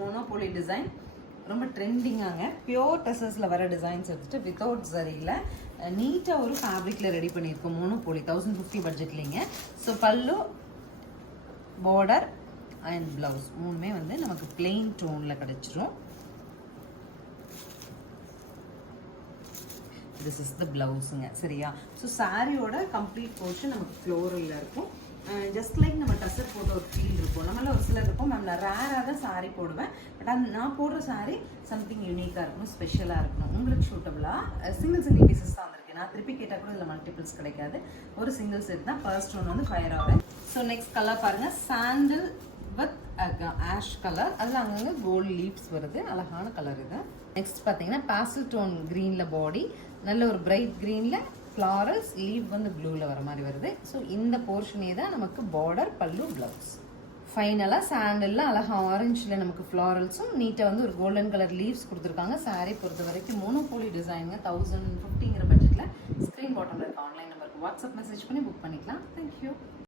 Monopoly design, ரொம்ப ட்ரெண்டிங்காங்க. Pure டெசர்ஸில் வர designs எடுத்துட்டு வித்தவுட் சரியில் நீட்டாக ஒரு ஃபேப்ரிக்கில் ரெடி பண்ணியிருக்கோம். மோனோபோலி 1050 பட்ஜெட்லிங்க. ஸோ பல்லு, பார்டர் அண்ட் ப்ளவுஸ் மூணுமே வந்து நமக்கு பிளெயின் டோனில் கிடச்சிரும். திஸ் இஸ் த ப்ளவுஸுங்க. சரியா? ஸோ சாரியோட கம்ப்ளீட் போர்ஷன் நமக்கு ஃப்ளோரலில் இருக்கும். ஜஸ்ட் லைக் நம்ம டசர் போட்ட ஒரு ஃபீல் இருக்கும். நம்மள ஒரு சிலர் இருக்கும், மேம் நான் ரேராக தான் சாரீ போடுவேன், பட் நான் போடுற சாரீ சம்திங் யூனிக்காக இருக்கணும், ஸ்பெஷலாக இருக்கணும், உங்களுக்கு சூட்டபுளாக. சிங்கிள் பீசஸ் தான் வந்திருக்கு. நான் திருப்பி கேட்டால் கூட இதில் மல்டிபிள்ஸ் கிடைக்காது, ஒரு சிங்கிள் செட் தான். ஃபர்ஸ்ட் ஒன் வந்து 5 ஆகும். ஸோ நெக்ஸ்ட் கலர் பாருங்கள், சாண்டில் வித் ஆஷ் கலர். அதில் அங்கங்கே கோல்டு லீவ்ஸ் வருது, அழகான கலர் இது. நெக்ஸ்ட் பார்த்தீங்கன்னா பேஸ்டல் டோன் க்ரீனில் பாடி, நல்ல ஒரு பிரைட் க்ரீனில் ஃப்ளாரல்ஸ், லீவ் வந்து ப்ளூவில் வர மாதிரி வருது. ஸோ இந்த போர்ஷனே தான் நமக்கு பார்டர், பல்லு, ப்ளவுஸ். ஃபைனலாக சாண்டலில் அழகாக ஆரஞ்சில் நமக்கு ஃப்ளாரல்ஸும் நீட்டாக வந்து ஒரு கோல்டன் கலர் லீவ்ஸ் கொடுத்துருக்காங்க. சாரீ பொறுத்த வரைக்கும் மோனோபோலி டிசைனுங்க. 1050ங்கிற பட்ஜெட்டில் ஸ்க்ரீன் பாட்டமில் இருக்க ஆன்லைன் நம்பருக்கு வாட்ஸ்அப் மெசேஜ் பண்ணி புக் பண்ணிக்கலாம். தேங்க்யூ.